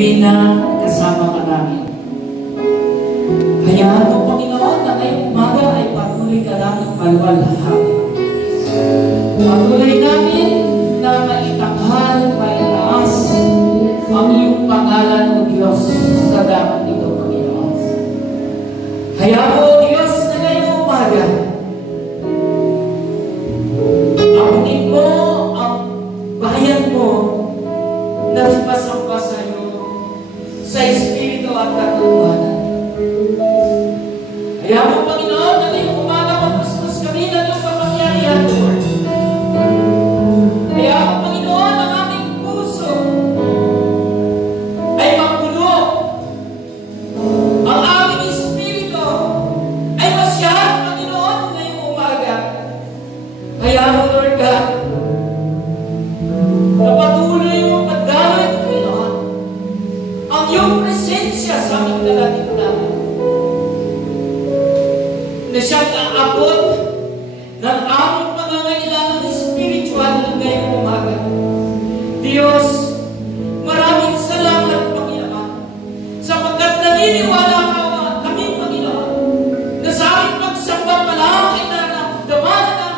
pinakasama ka namin. Kaya po, Panginoon, na ngayong umaga ay patuloy ka namin palwalhati. Patuloy namin na maitakhal, maitaas ang iyong pangalan, O Diyos, sa dapat ito, Panginoon. Kaya po, Diyos, na ngayong umaga, abutin mo ang bayan mo na sumasamba sa iyo sa Espiritu at katotohanan. Kaya po, Panginoon, na ngayong umaga magpustos kami ng iyong kapangyarihan, Lord. Kaya po, Panginoon, ang aming puso ay mapuno. Ang aming Espiritu ay masyahan, Panginoon, ngayong umaga. Kaya po, Lord God, na patuloy mo pagdaloy, Panginoon, ang iyong presensya sa aming kalatipunan. Na siyang aabot ng aming pangangailangan spiritual ngayong umaga. Diyos, maraming salamat, Panginoon, sapagkat naniniwala kami, Panginoon, na sa aming pagsamba pa lang ay damang-damanan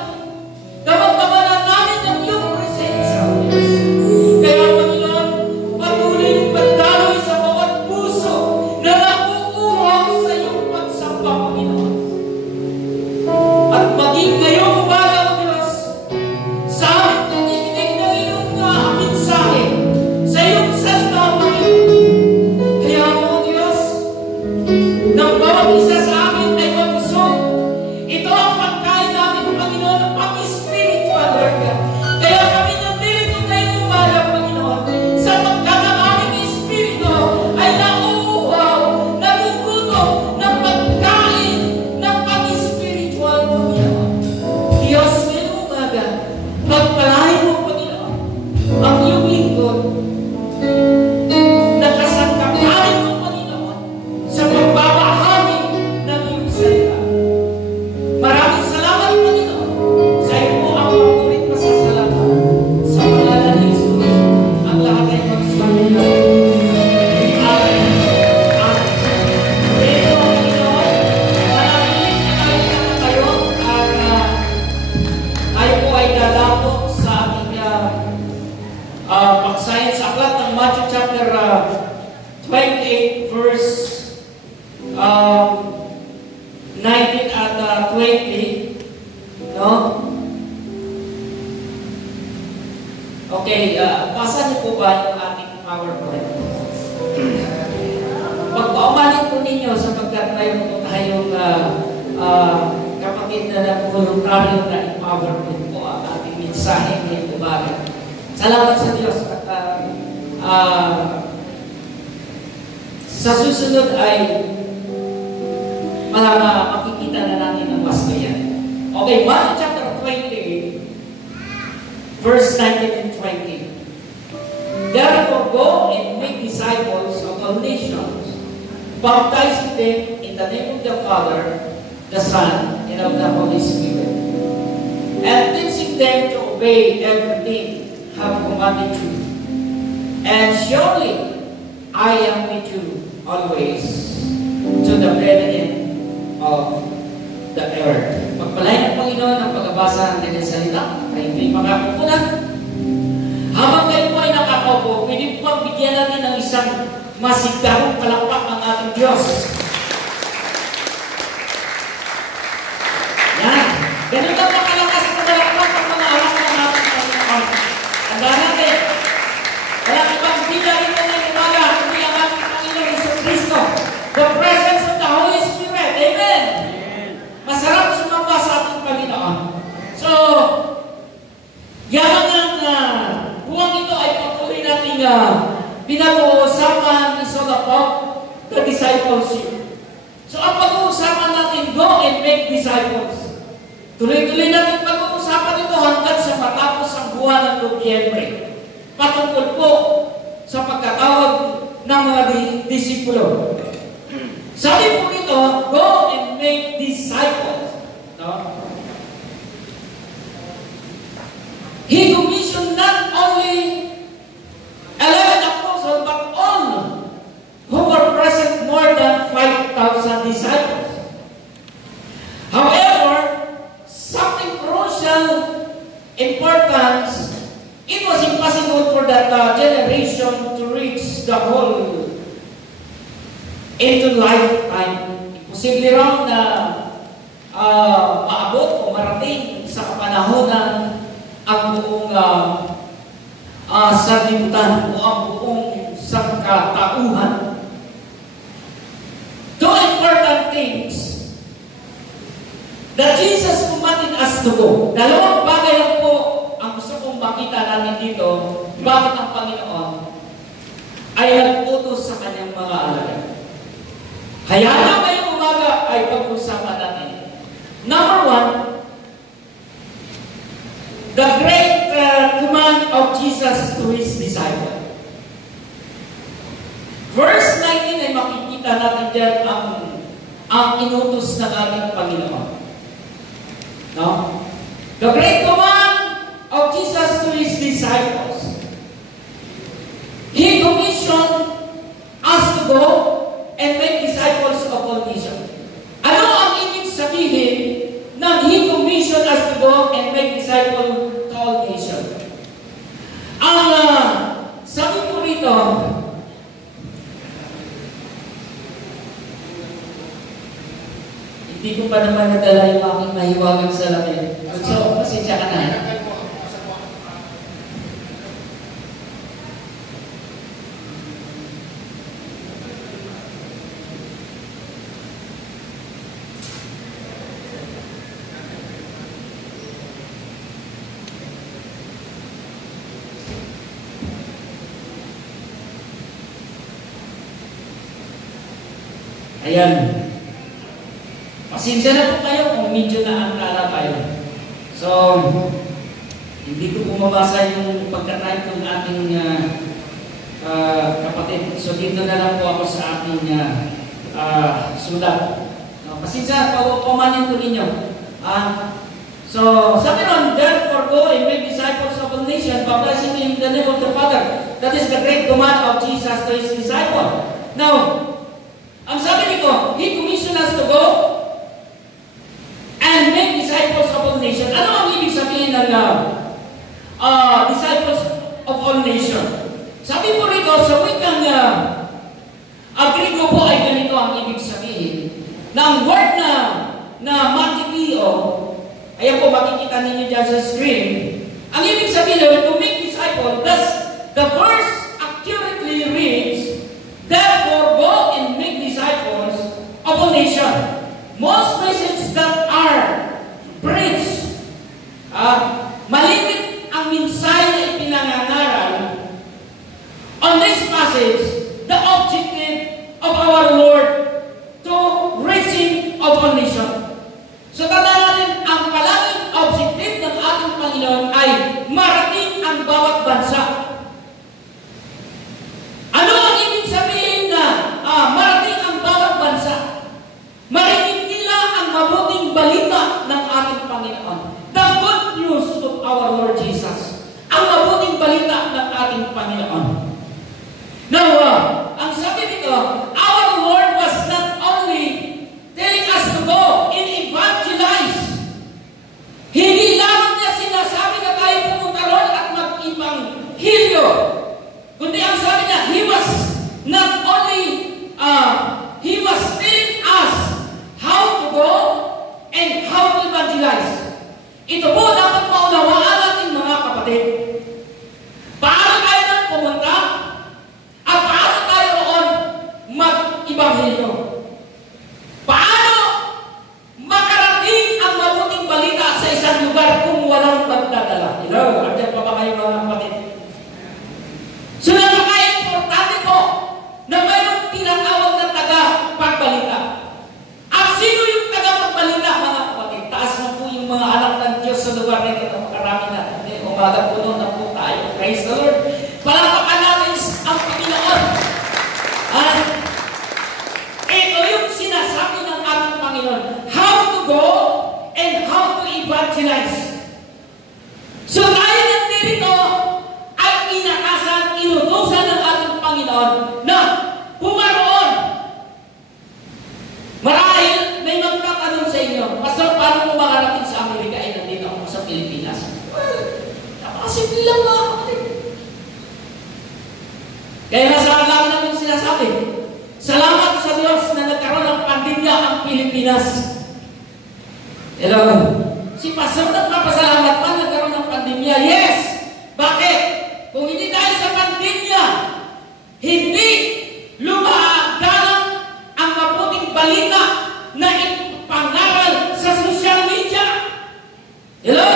namin ang iyong presensya, Diyos. Kaya, Panginoon, patuloy yung pagdaloy sa bawat puso na nakukuhaw sa iyong pagsamba, Panginoon. At maging ngayong umaga, O Diyos, sa aming nakikinig ng iyong mensahe, sa iyong salita, Panginoon. Kaya, O Diyos, nang bawat isa sa amin ay mabusog, ito ang pagkain namin, Panginoon, ng pang-spiritual, Lord God. Kaya kami nandito ngayong umaga, Panginoon, sapagkat ang aming espiritu ay nauuhaw, nagugutom ng pagkain ng pang-spiritual, Panginoon. Diyos, ngayong umaga, pagpalain mo, Panginoon, ang iyong lingkod, nakasangkapain mo, Panginoon, sa pagbabahagi ng iyong salita. Maraming salamat, Panginoon. Sa iyo po ang mapulit pasasalamat. Sa pangalan ni Jesus, ang lahat ay magsasabi na. Amen. Amen. Ito, Panginoon, manatiling na tayo at tayo po ay dadako sa ating pagsayan sa aklat ng Matthew chapter 28 verse 19 at 20, no? Okay, basa niyo po ba yung ating PowerPoint? Pagpaumanin po ninyo sapagkat mayroon po tayong kapatid na voluntaryo na i-PowerPoint po ang ating mensahe ngayong umaga. Salamat sa Diyos at sa susunod ay makikita na natin ang mas na yan. Okay, Matthew chapter 28, verse 19 and 20. Therefore, go and make disciples of all nations, baptizing them in the name of the Father, the Son, and of the Holy Spirit, and teaching them to obey everything I have commanded you. And surely I am with you always to the very end of the earth. Pagpalain ng Panginoon ang pagbabasa ng kanyang salita ay hindi makakukunan. Habang kayo po ay nakakaupo, pwede po bang bigyan natin ng isang masigdahong palakpak ng ating Diyos. Yan. Ganun lang makalakas na palakpak ang mga alam ng ating Panginoon. Tandaan natin, walang ibang bigyan rin na ng umaga, kundi ang ating Panginoon Hesus Kristo. The presence of the Holy Spirit. Amen. Masarap sumamba sa ating Panginoon. So, yan ang buwang ito ay patuloy natin pinag-uusapan is all about the discipleship. So, ang pag-uusapan natin, go and make disciples. Tuloy-tuloy natin pag-uusapan ito hanggang sa matapos ang buwan ng Nobyembre. Patungkol po sa pagkatawag ng mga disipulo. Sabi po ito, go and make disciples. No? He commissioned not only 11 apostles, but all that generation to reach the whole into lifetime. Imposible raw na maabot o marating sa kapanahonan ang buong sanlibutan o ang buong sangkatauhan. Two important things that Jesus commanded us to go. Dalawang bagay lang po ang gusto kong makita natin dito. Bakit ang Panginoon ay nag-utos sa kanyang mga alagad. Kaya na ngayong umaga ay pag-usapan natin. Number one, the great command of Jesus to His disciples. Verse 19 ay makikita natin dyan ang inutos ng ating Panginoon. No? The great command of Jesus to His disciples. He commissioned us to go and make disciples of all nations. Ano ang ibig sabihin ng He commissioned us to go and make disciples to all nations? Ang sabi ko rito, hindi ko pa naman nadala yung aking mahiwagang salamin. So, pasensya ka na. Ayan. Pasensya na po kayo kung medyo naangkala kayo. So, hindi ko bumabasa yung pagka-type ng ating kapatid. So, dito na lang po ako sa ating sulat. Pasensya, pamanin ko ninyo. So, sabi nun, therefore go and make disciples of all nations, baptizing in the name of the Father. That is the great command of Jesus to His disciples. Now, ang sabi nito, He commissioned us to go and make disciples of all nations. Ano ang ibig sabihin ng disciples of all nations? Sabi po rito, sa wikang Griego po ay ganito ang ibig sabihin. Na ang word na makikio, ayan po makikita ninyo dyan sa screen, ang ibig sabihin to make disciples, thus the verse accurately reads, therefore go and make disciples of all nations. Most messages that are preached, malimit ang mensahe na ipinangangaral. On this passage, the objective of our Lord to reaching of all nations. So tanda natin, ang palaging objective ng ating Panginoon ay marating ang bawat bansa. Ano ang ibig sabihin na marating ang bawat bansa? Marinig nila ang mabuting balita ng ating Panginoon. The good news of our Lord Jesus. Ang mabuting balita ng ating Panginoon. Now, ang sabi nito, our Lord was not only telling us to go and evangelize. Hindi lamang niya sinasabi na tayo pumunta ron at mag-ibanghilyo. Kundi ang sabi niya, He was not only, He was telling us how to go and how to evangelize. Ito po dapat maunawaan natin mga kapatid. Paano tayo nang pumunta? At paano tayo roon mag-ibanghelyo? Paano makarating ang mabuting balita sa isang lugar kung walang pagdadala? Hello? Andiyan pa ba kayo mga kapatid? So napaka-importante po na mayroong tinatawag na taga-pagbalita. At sino yung taga-pagbalita mga kapatid? Taas na po yung mga anak ng Diyos sa lugar nito na makarami natin. Umaga po doon na po tayo. Praise the Lord. Palapakan natin ang Panginoon. Ito yung sinasabi ng ating Panginoon. How to go and how to evangelize. So tayo nandito ay inakasan, inutusan ng ating Panginoon na pumaroon. Marahil may magtatanong sa inyo, Pastor, paano mo makarating sa Amerika? Nandito ako sa Pilipinas. Well, napakasimple lang mga kapatid. Salamat sa Diyos na nagkaroon ng pandemya ang Pilipinas. Hello? Si Pastor nagpapasalamat pa nagkaroon ng pandemya. Yes! Bakit? Kung hindi dahil sa pandemya, hindi lumaganap ang mabuting balita na ipangaral sa social media. Hello?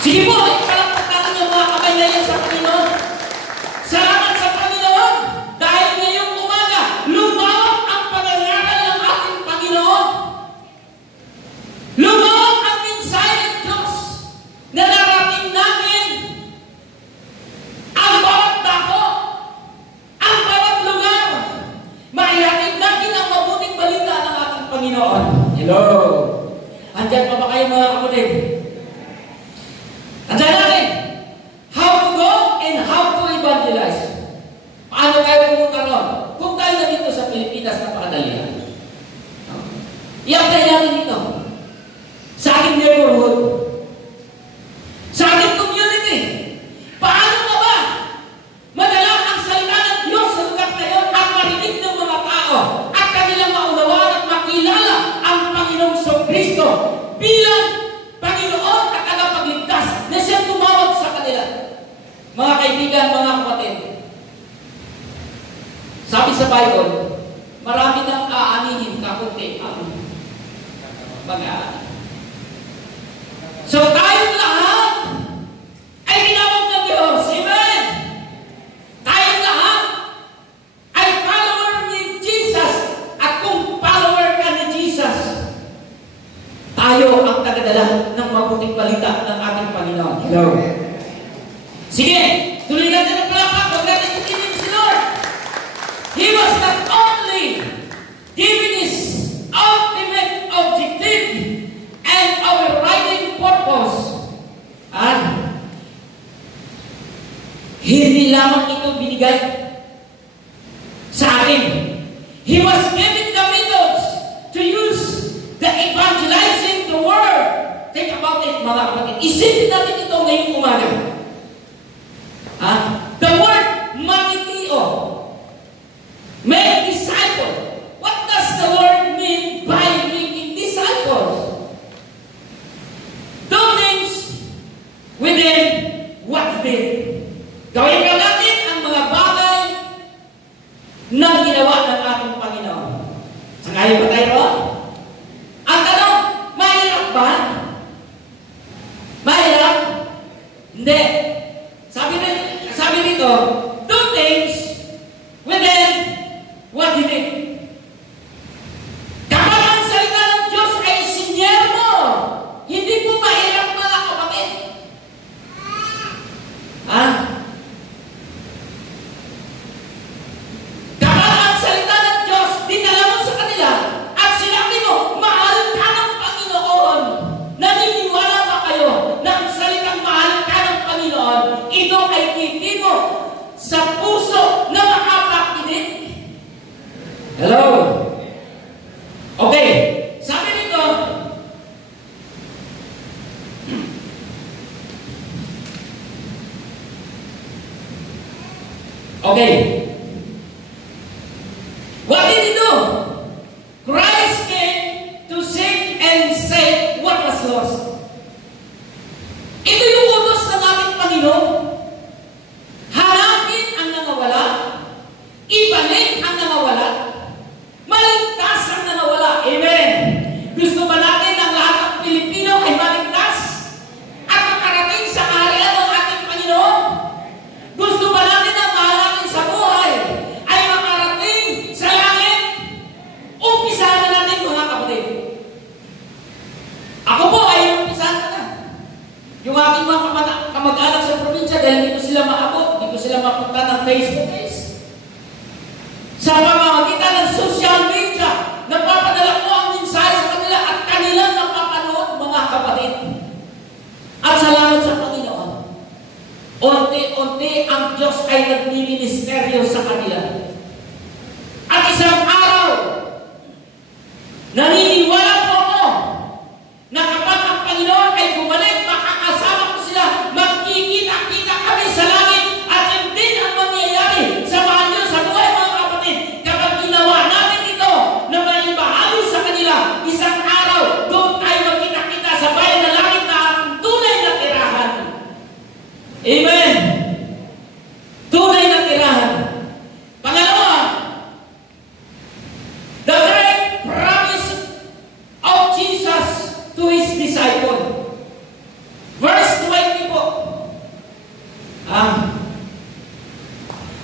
Sige po, ipalakpak natin yung mga kamay na yan sa Panginoon. Salamat sa Panginoon dahil ngayong umaga, lumawak ang pangaral ng ating Panginoon. Lumawak ang mensahe ng Diyos na narating natin ang bawat dako, ang bawat lugar. Maihatid natin ang mabuting balita ng ating Panginoon. Hello? Andiyan pa ba kayo mga kapatid? Andiyan natin. How to go and how to evangelize. Paano tayo pumunta ron? Kung tayo na dito sa Pilipinas, napakadali lang. I-apply natin dito. Sa ating neighborhood. Sa ating community. Paano ka ba madala ang salita ng Diyos sa lugar na yun at marinig ng mga tao at kanilang maunawaan at makilala ang Panginoong Kristo bilang Panginoon at tagapagligtas na siyang tumawag sa kanila. Mga kaibigan, mga kapatid, sabi sa Bible, marami nang aanihin kakunti ang mag-aani. So tayong lahat ay tinawag ng Diyos. Amen! Tayong lahat ay follower ni Jesus. At kung follower ka ni Jesus, tayo ang tagadala ng mabuting balita ng ating Panginoon. Hello? Sige, tuloy natin ang palapak. Huwag natin kutinin si Lord. He was not only giving his ultimate objective and overriding purpose. Hindi lamang ito binigay sa atin. He was given the methods to use the evangelizing the world. Think about it, mga kapatid. Isipin natin ito ngayong umaga. The word magitio, make disciple. What does the Lord mean by making disciples? Do things within what did. Gawin ka natin ang mga bagay na ginawa ng ating Panginoon. Sangayon ba tayo ron? Ang tanong, mahirap ba? Mahirap? Hindi. Sabi dito, do things within what he did. Kapag ang salita ng Diyos ay sinyermo, hindi po mahirap mga kapatid. Kapag ang salita ng Diyos, dinala mo sa kanila, at sinabi mo, mahal ka ng Panginoon. Naniniwala ba kayo na ang salitang mahal ka ng Panginoon, ito ay titimo sa puso na makapakinig? Hello? Okay. Sabi nito, okay. What did he do? Christ came to seek and save what was lost. Ito yung utos ng ating Panginoon. Hanapin ang nangawala, ibalik ang nangawala, maligtas ang nangawala. Amen. Gusto ba natin ang lahat ng Pilipino ay maligtas at makarating sa kaharian ng ating Panginoon? Gusto ba natin ang mahal natin sa buhay ay makarating sa langit? Umpisahan na natin mga kapatid. Ako po ay umpisahan na. Yung aking mga kamag-anak sa probinsya, dahil hindi ko sila maabot, hindi ko sila mapunta ng face-to-face. Sa pamamagitan ng social media, napapadala ko ang mensahe sa kanila at kanilang napapanood mga kapatid. At salamat sa Panginoon. Unti-unti ang Diyos ay nagmi-ministeryo sa kanila. At isang araw, naniniwala po ako na kapag ang Panginoon ay bumalik, makakasama ko sila, magkikita-kita kami sa langit, at yun din ang mangyayari sa mahal niyo sa buhay mga kapatid.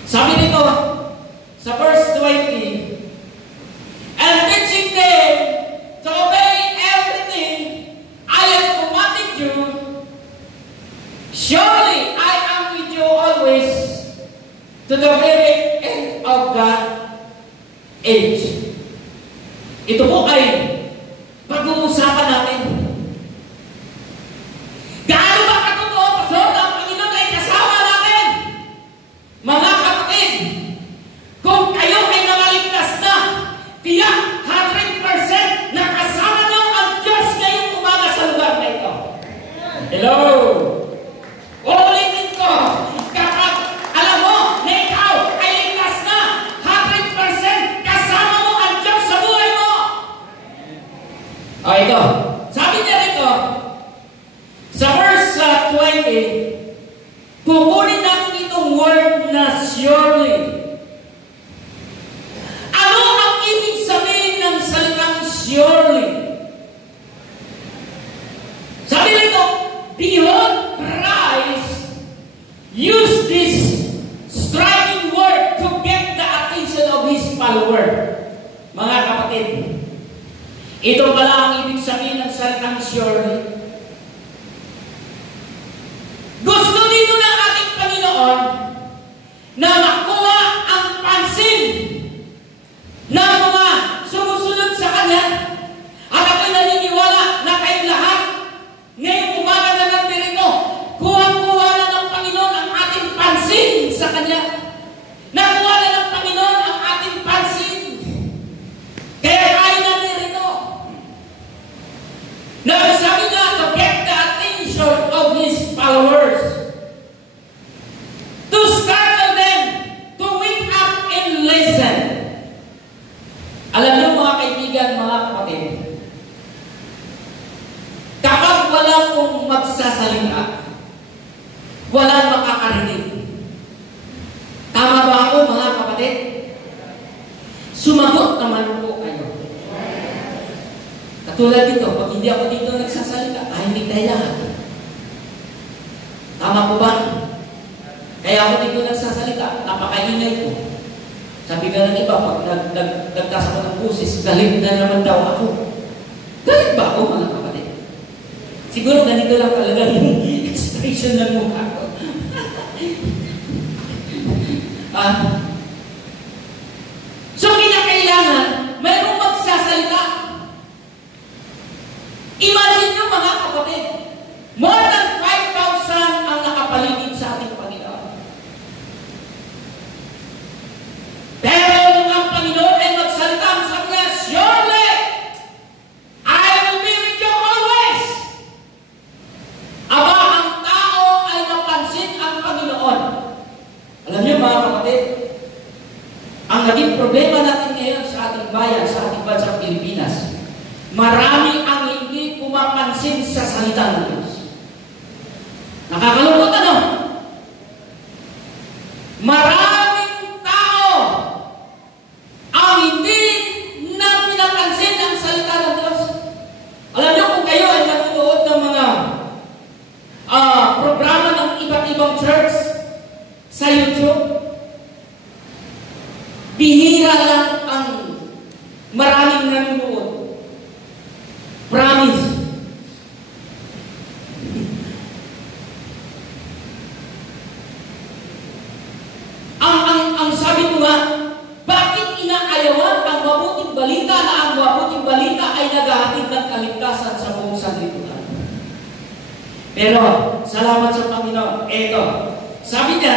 Sabi nito sa verse 20, and teaching them to obey everything I have commanded you, surely I am with you always to the very end of the age. Ito po ay pag-uusapan natin. Gaano ba katotoo, Pastor, na ang Panginoon ay kasama natin? Mga kapatid, kung kayo ay namaligtas na, tiyak 100% na kasama nyo ang Diyos ngayong umaga sa lugar na ito. Hello! Ulitin ko, kapag alam mo na ikaw ay ligtas na, 100% kasama mo ang Diyos sa buhay mo. O ito, sabi niya rito, sa verse 20, kukunin natin itong word na surely. Ano ang ibig sabihin ng salitang surely? Sabi nito, behold, Christ used this striking word to get the attention of His follower. Mga kapatid, ito pala ang ibig sabihin ng salitang surely. Gusto dito ng ating Panginoon na makuha ang pansin ng mga sumusunod sa Kanya. At ako'y naniniwala na kayong lahat ngayong umaga na nandito, kuha-kuha na ng Panginoon ang ating pansin sa Kanya. Nakuha na ng Panginoon ang ating pansin. Kaya tayo nandito. Nagsabi na to get the attention of His followers. To startle them to wake up and listen. Alam niyo mga kaibigan, mga kapatid, kapag wala pong magsasalita, walang makakarinig. Tama ba ako mga kapatid? Sumagot naman po kayo. Katulad dito, pag hindi ako dito nagsasalita, tahimik tayo lahat. Tama po ba? Kaya ako dito nagsasalita, napakaingay ko. Sabi ka ng iba, pag nagtas ako ng busis, galit na naman daw ako. Galit ba ako mga kapatid? Siguro ganito lang talaga yung expression ng mukha ko. So kinakailangan, mayroong magsasalita. Imagine nyo mga kapatid, more than 5,000 ang nakapaligid sa ating Panginoon. Pero nung ang Panginoon ay magsalita, ang sabi niya, surely, I will be with you always. Aba, ang tao ay napansin ang Panginoon. Alam niyo mga kapatid, ang naging problema natin ngayon sa ating bayan, sa ating bansang Pilipinas, marami ang hindi pumapansin sa salita ng Diyos. Nakakalungkot ano? Maraming tao ang hindi na pinapansin ang salita ng Diyos. Alam niyo kung kayo ay nanonood ng mga programa ng iba't ibang church sa YouTube, bihira lang ang maraming nanonood. Promise. Ang sabi ko nga, bakit inaayawan ang mabuting balita na ang mabuting balita ay naghahatid ng kaligtasan sa buong sanlibutan? Pero, salamat sa Panginoon. Eto, sabi niya,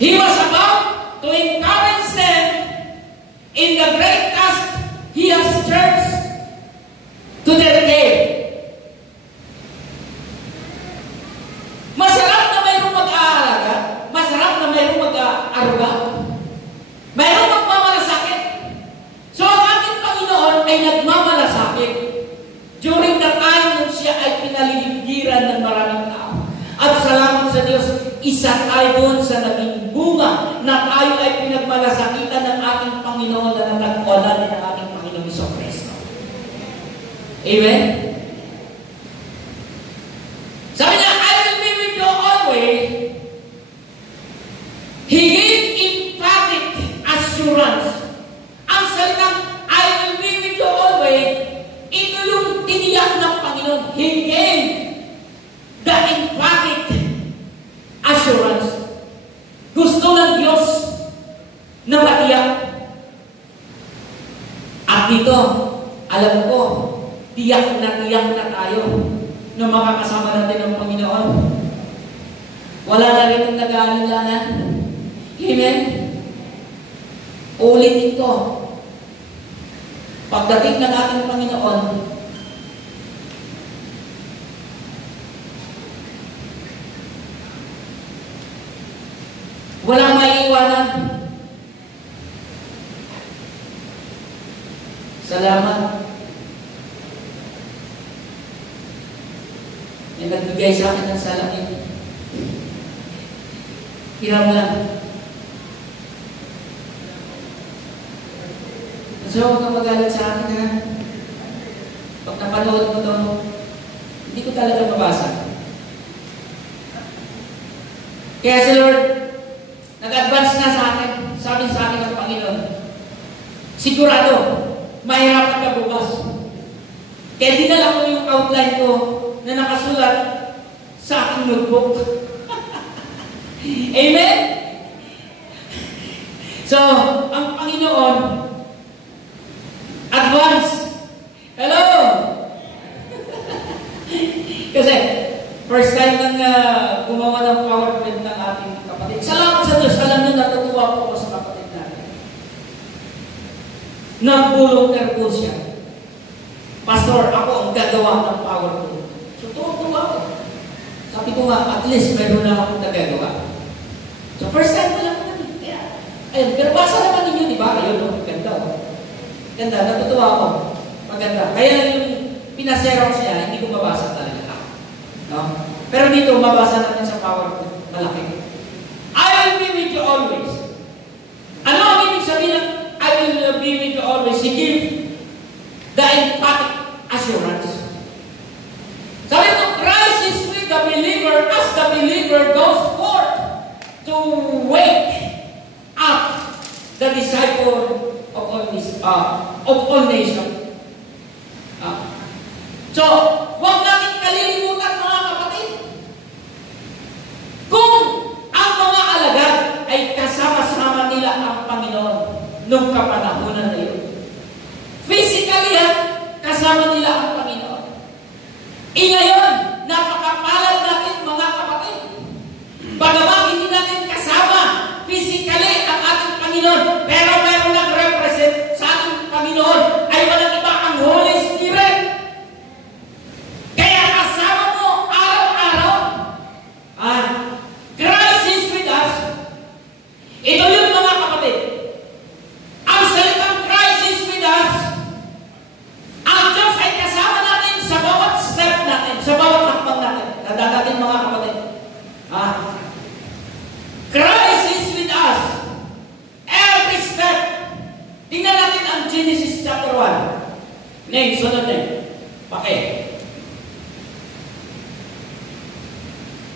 He was about to encourage them in the great task He has charged to their care. Masarap na mayroong mag-aalaga, masarap na mayroong mag-aaruga, mayroong magmamalasakit. So ang ating Panginoon ay nagmamalasakit during the time nung siya ay pinaliligiran ng maraming tao. At salamat sa Diyos, isa tayo doon sa naging bunga na tayo ay pinagmalasakitan ng ating Panginoon na natagpuan ng ating Panginoon Hesus Kristo. Amen? Sabi niya, I At ito, alam ko, tiyak na tayo na makakasama natin ang Panginoon. Wala na rin ang nag-aalinlangan. Amen? Ulitin ko. Pagdating ng ating Panginoon, walang maiiwanan. Salamat. May nagbigay sa akin ng salamin. Hiram lang. So, huwag kang magalit sa akin ha. Pag napanood mo ito, hindi ko talaga mabasa. Kaya si Lord, nag-advance na sa akin. Sabi sa akin ng Panginoon, sigurado, mahirapan ka bukas. Kaya dinala ko yung outline ko na nakasulat sa aking notebook. Amen? So, ang Panginoon, advance. Hello? Kasi, first time nang gumawa ng PowerPoint ng ating kapatid. Salamat sa Diyos. Alam niyo, natutuwa po ako sa kapatid natin. Nag-volunteer po siya. Pastor, ako ang gagawa ng PowerPoint. So, tuwa ako. Sabi ko nga, at least meron na akong nagagawa. So, first time ko lang naman. Ayun, pero basa naman ninyo, di ba? Ayun, ganda. Ganda, natutuwa ako. Maganda. Kaya yung pinasero siya, hindi ko mabasa talaga. No? Pero dito, mabasa natin sa PowerPoint. Malaki. I will be with you always. Ano ang ibig sabihin ng I will be with you always? He give the emphatic assurance. Sabi ko, Christ is with the believer as the believer goes forth to wake up the disciple of all nations. So, huwag natin kalilimutan mga kapatid. Kung ang mga alagad ay kasama-sama nila ang Panginoon nung kapanahunan na yun. Physically, kasama nila ang Panginoon. Ngayon, napakapalad natin mga kapatid. Bagamat hindi natin kasama physically ang ating Panginoon, pero meron nag-represent sa ating Panginoon ay walang iba ang Holy Spirit. Kaya kasama mo araw-araw. Christ is with us. Ito yung mga kapatid. Ang salitang Christ is with us. Ang Diyos ay kasama natin sa bawat step natin, sa bawat hakbang natin. Tanda natin mga kapatid. Christ is with us. Every step. Tingnan natin ang Genesis chapter 1. Name, sunod name. Okay.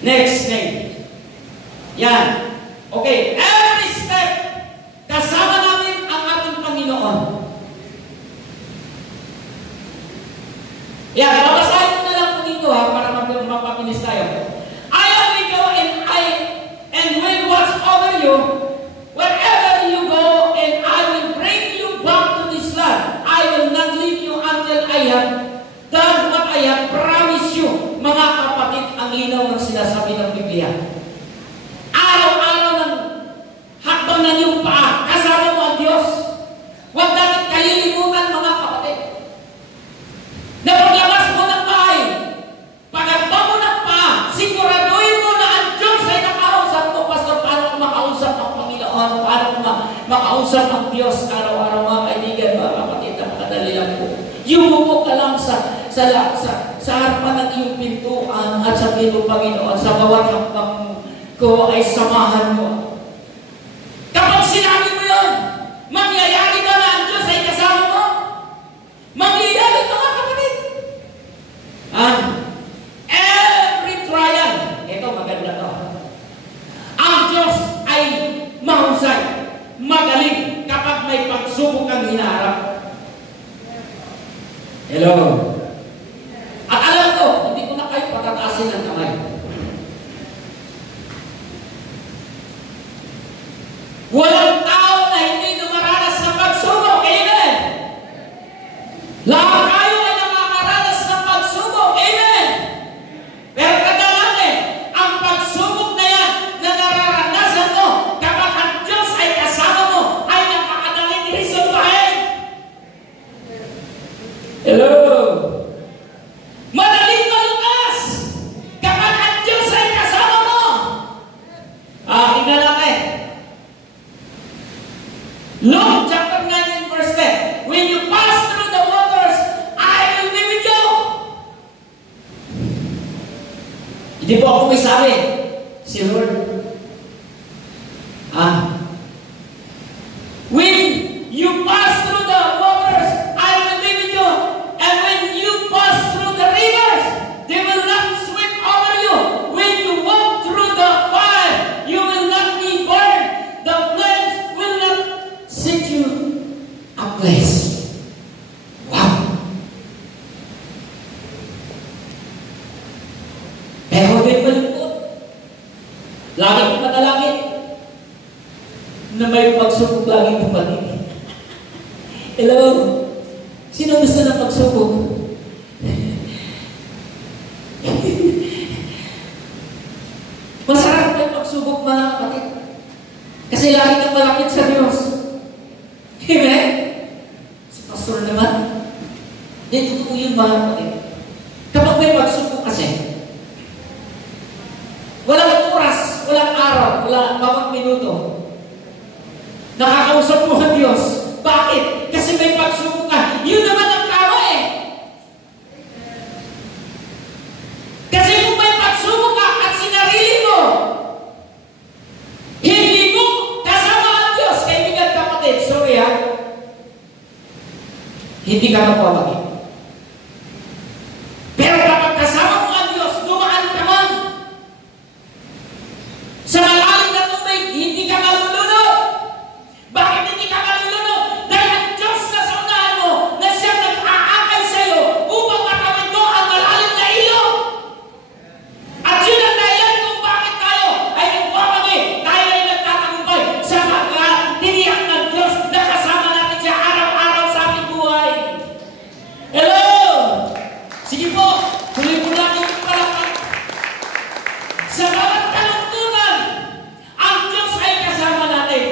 Next name. Yan. Okay. Every step, kasama natin ang ating Panginoon. Yan. Babasahin ko na lang po dito para mapabilis tayo. I am with you and will watch over you wherever you go, and I will bring you back to this land. I will not leave you until I have done what I have promised you. Mga kapatid, ang linaw ng sinasabi ng Biblia. Araw-araw ng hakbang ng iyong paa, kasama mo ang Diyos. Huwag natin kalilimutan mga kapatid. Na paglabas mo ng bahay, pagkakbang mo ng paa, siguraduhin mo na ang Diyos ay nakausap mo. Pastor, paano kung makausap ang Panginoon? Paano kung makausap ang Diyos araw-araw mga kaibigan, mga kapatid, napakadali lang po. Yumuko ka lang sa harapan ng iyong pintuan at sabihin mo, Panginoon, sa bawat hakbang ko ay samahan mo. Kapag sinabi mo yun, mangyayari ba na ang Diyos ay kasama mo? Mangyayari mga kapatid. Every trial, ito maganda to. Ang Diyos ay mahusay, magaling kapag may pagsubok kang hinaharap. Hello. At alam ko, hindi ko na kayo patataasin ng kamay. Walang tao na hindi dumaranas sa pagsubok. Amen. Luke chapter 9 verse 10. When you pass through the waters, I will be with you. Hindi po ako may sabi. Si Lord. When you pass through the waters, I will be with you. And when you pass through the rivers, they will not sweep over you. When you walk through the fire, you will not be burned. The flames will not set you ablaze. Wow! Pero din malungkot. Lagi kong manalangin na may pagsubok lagi dumating. Hello? Sino gusto na pagsubok? Masarap may pagsubok, mga kapatid. Kasi lagi kang malapit sa Diyos. Amen? Si pastor naman. Hindi, totoo yun, mga kapatid. Kapag may pagsubok kasi, walang oras, walang araw, walang bawat minuto, nakakausap mo ang Diyos. Bakit? Kasi may pagsubok ka. Yun naman ang tao eh. Kasi kung may pagsubok ka at sinarili mo, hindi mo kasama ang Diyos. Kaibigan kapatid, sorry ha, hindi ka magpapagin. Pero kapag kasama mo ang Diyos, dumaan ka man sa malalim na tubig, hindi ka malulunod. Bakit hindi ka malulunod? Dahil ang Diyos na sa unahan mo, na siyang nag-aakay sa iyo upang matawid mo ang malalim na ilog. At yun ang dahilan kung bakit tayo ay nagwawagi, tayo ay nagtatagumpay sa pagtiniyak ng Diyos na kasama natin siya araw-araw sa ating buhay. Hello! Sige po, tuloy po natin yung palakpak. Sa bawat kalungkutan, ang Diyos ay kasama natin.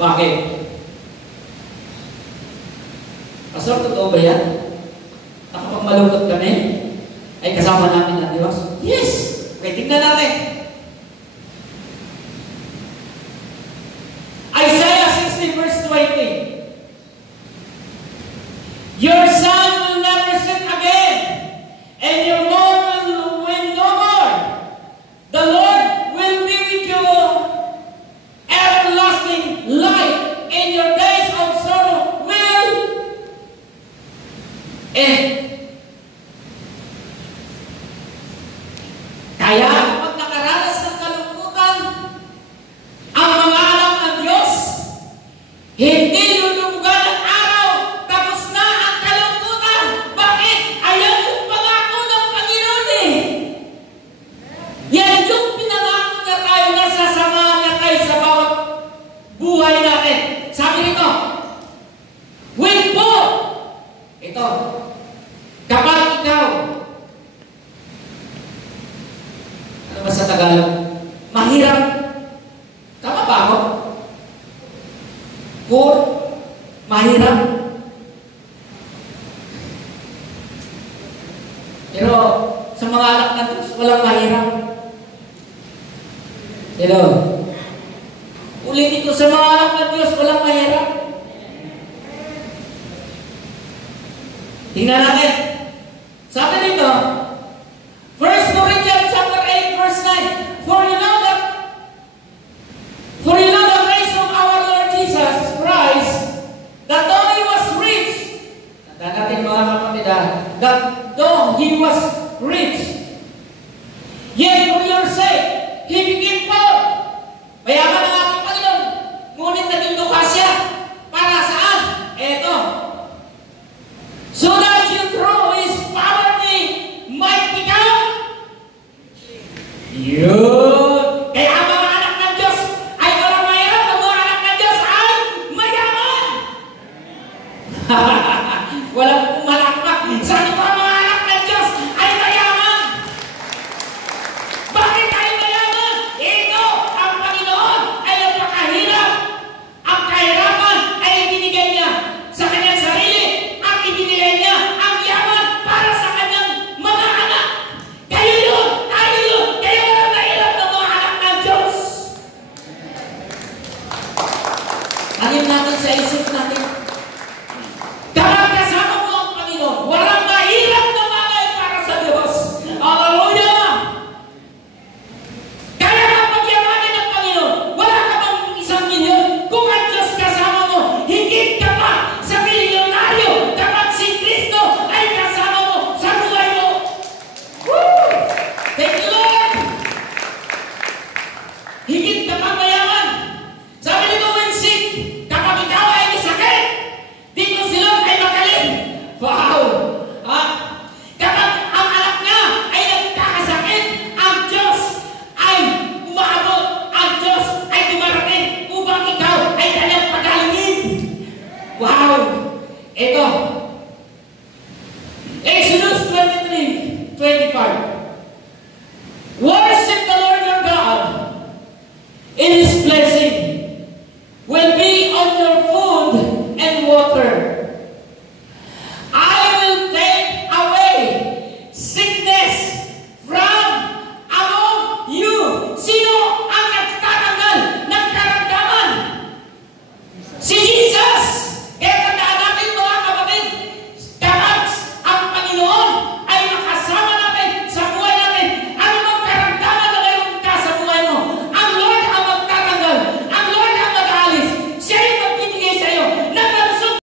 Bakit? Pastor, totoo ba yan? Na kapag malungkot kami, ay kasama namin ang Diyos? Yes! Okay, tingnan natin. Isaiah 60 verse 20. Your sun will never set again, and your moon will wane no more. The Lord will be with you, everlasting light, and your days of sorrow will end. Kaya kapag nakaranas ng kalungkutan, ang mga anak ng Diyos, hindi lulubugan ang araw, tapos na ang kalungkutan. Bakit? Ayan yung pangako ng Panginoon eh. Yan yung pinangako niya tayo, nasasamahan niya tayo sa bawat buhay natin. Sabi nito, wait po! Ito, kapag ikaw, ano ba sa Tagalog? Mahirap. Tama ba ako? Poor, mahirap. Pero sa mga anak na Diyos, walang mahirap. Hello? Ulitin ko, sa mga anak ng Diyos, walang mahirap. Tingnan natin. Sabi dito, 1 Corinthians chapter 8, verse 9, For you know the grace of our Lord Jesus Christ, that though He was rich, tanda natin mga kapatid, that though He was rich, yet for your sake, He became poor. Mayaman ang ating Panginoon, ngunit naging luha siya. Para saan? Eto. So that you through His poverty might become. Yun. Kaya ang mga anak ng Diyos ay walang mahirap. Ang mga anak ng Diyos ay mayaman. Walang pumalakpak. Sa mga anak ng Diyos ay mayaman. Bakit tayo mayaman? 25.